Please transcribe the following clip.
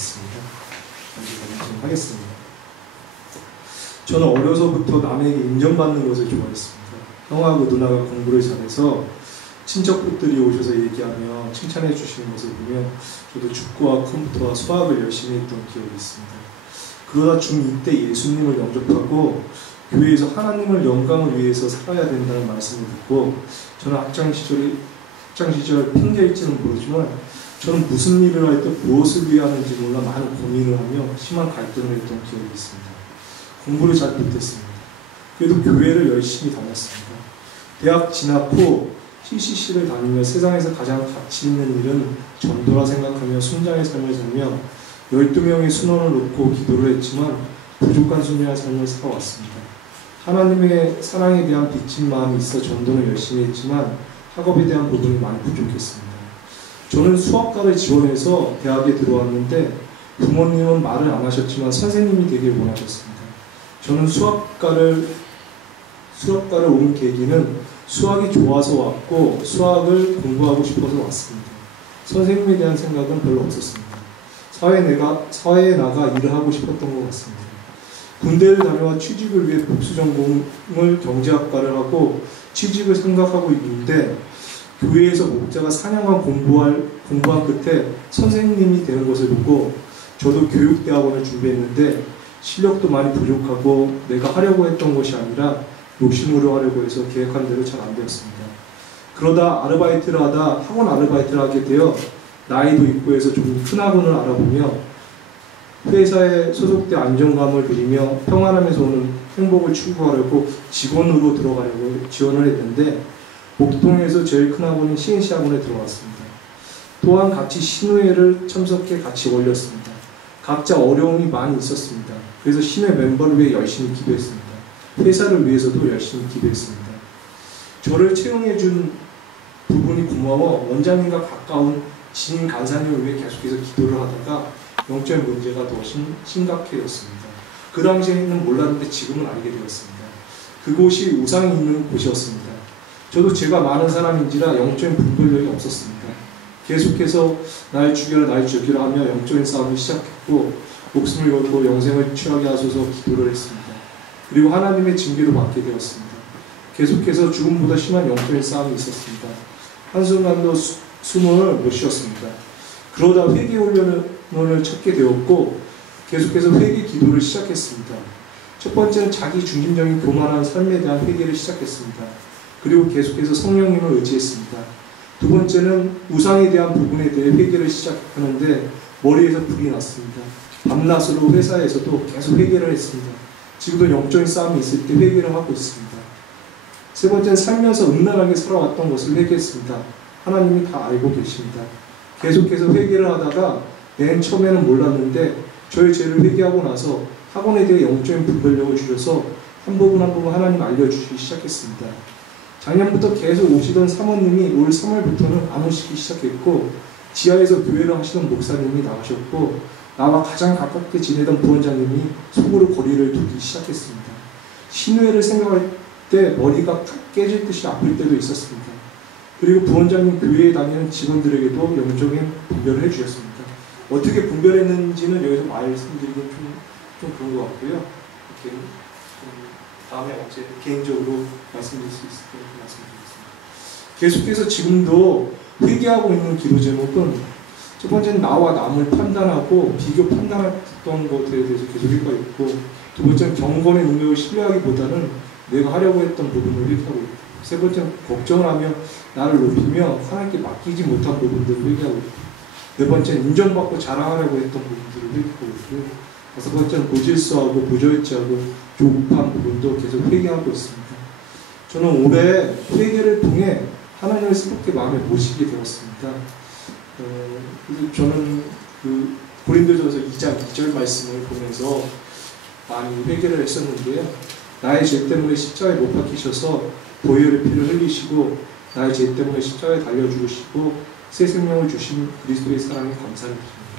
있습니다. 먼저 하겠습니다. 저는 어려서부터 남에게 인정받는 것을 좋아했습니다. 형하고 누나가 공부를 잘해서 친척분들이 오셔서 얘기하며 칭찬해 주시는 것을 보면 저도 축구와 컴퓨터와 수학을 열심히 했던 기억이 있습니다. 그러다 중2 때 예수님을 영접하고 교회에서 하나님을 영광을 위해서 살아야 된다는 말씀을 듣고 저는 학창 시절 핑계일지는 모르지만 저는 무슨 일을 할 때 무엇을 위해 하는지 몰라 많은 고민을 하며 심한 갈등을 했던 기억이 있습니다. 공부를 잘 못했습니다. 그래도 교회를 열심히 다녔습니다. 대학 진학 후 CCC를 다니며 세상에서 가장 가치 있는 일은 전도라 생각하며 순장의 삶을 살며 12명의 순원을 놓고 기도를 했지만 부족한 순장의 삶을 살아왔습니다. 하나님의 사랑에 대한 빚진 마음이 있어 전도는 열심히 했지만 학업에 대한 부분이 많이 부족했습니다. 저는 수학과를 지원해서 대학에 들어왔는데 부모님은 말을 안 하셨지만 선생님이 되길 원하셨습니다. 저는 수학과를 온 계기는 수학이 좋아서 왔고 수학을 공부하고 싶어서 왔습니다. 선생님에 대한 생각은 별로 없었습니다. 사회에 나가 일을 하고 싶었던 것 같습니다. 군대를 다녀와 취직을 위해 복수 전공을 경제학과를 하고 취직을 생각하고 있는데 교회에서 목자가 4년간 공부한 끝에 선생님이 되는 것을 보고 저도 교육대학원을 준비했는데 실력도 많이 부족하고 내가 하려고 했던 것이 아니라 욕심으로 하려고 해서 계획한 대로 잘 안 되었습니다. 그러다 아르바이트를 하다 학원 아르바이트를 하게 되어 나이도 있고 해서 좀 큰 학원을 알아보며 회사에 소속돼 안정감을 누리며 평안함에서 오는 행복을 추구하려고 직원으로 들어가려고 지원을 했는데 목동에서 제일 큰 학원인 CNC 학원에 들어갔습니다. 또한 같이 신우회를 참석해 같이 올렸습니다. 각자 어려움이 많이 있었습니다. 그래서 신우회 멤버를 위해 열심히 기도했습니다. 회사를 위해서도 열심히 기도했습니다. 저를 채용해준 부분이 고마워 원장님과 가까운 진 간사님을 위해 계속해서 기도를 하다가 영적인 문제가 더 심각해졌습니다. 그 당시에는 몰랐는데 지금은 알게 되었습니다. 그곳이 우상이 있는 곳이었습니다. 저도 제가 많은 사람인지라 영적인 분별력이 없었습니다. 계속해서 날 죽여라 날 죽여라 하며 영적인 싸움을 시작했고 목숨을 걸고 영생을 취하게 하소서 기도를 했습니다. 그리고 하나님의 징계도 받게 되었습니다. 계속해서 죽음보다 심한 영적인 싸움이 있었습니다. 한순간도 숨을 못 쉬었습니다. 그러다 회개 훈련을 찾게 되었고 계속해서 회개 기도를 시작했습니다. 첫 번째는 자기 중심적인 교만한 삶에 대한 회개를 시작했습니다. 그리고 계속해서 성령님을 의지했습니다. 두 번째는 우상에 대한 부분에 대해 회개를 시작하는데 머리에서 불이 났습니다. 밤낮으로 회사에서도 계속 회개를 했습니다. 지금도 영적인 싸움이 있을 때 회개를 하고 있습니다. 세 번째는 살면서 음란하게 살아왔던 것을 회개했습니다. 하나님이 다 알고 계십니다. 계속해서 회개를 하다가 맨 처음에는 몰랐는데 저의 죄를 회개하고 나서 학원에 대해 영적인 분별력을 주셔서 한 부분 한 부분 하나님 알려주시기 시작했습니다. 작년부터 계속 오시던 사모님이 올 3월부터는 안 오시기 시작했고 지하에서 교회를 하시던 목사님이 나가셨고 나와 가장 가깝게 지내던 부원장님이 속으로 거리를 두기 시작했습니다. 신우회를 생각할 때 머리가 탁 깨질 듯이 아플 때도 있었습니다. 그리고 부원장님 교회에 다니는 직원들에게도 영적인 분별을 해주셨습니다. 어떻게 분별했는지는 여기서 말씀드리긴 좀 그런 것 같고요. 이렇게 다음에 언제 개인적으로 말씀드릴 수 있을 때 말씀드리겠습니다. 계속해서 지금도 회개하고 있는 기도 제목은 첫 번째는 나와 남을 판단하고 비교 판단했던 것에 대해서 계속 회개가 있고 두 번째는 경건의 능력을 신뢰하기보다는 내가 하려고 했던 부분을 회개하고 있고 세 번째는 걱정을 하며 나를 높이며 하나님께 맡기지 못한 부분들을 회개하고 있고 네 번째는 인정받고 자랑하려고 했던 부분들을 회개하고 있고요. 다섯 번째는 고질서하고 부절제하고 조급한 부분도 계속 회개하고 있습니다. 저는 올해 회개를 통해 하나님을 새롭게 마음에 모시게 되었습니다. 저는 그 고린도전서 2장 2절 말씀을 보면서 많이 회개를 했었는데요. 나의 죄 때문에 십자가에 못 박히셔서 보혈의 피를 흘리시고 나의 죄 때문에 십자가에 달려 죽으시고 새 생명을 주신 그리스도의 사랑에 감사를 드립니다.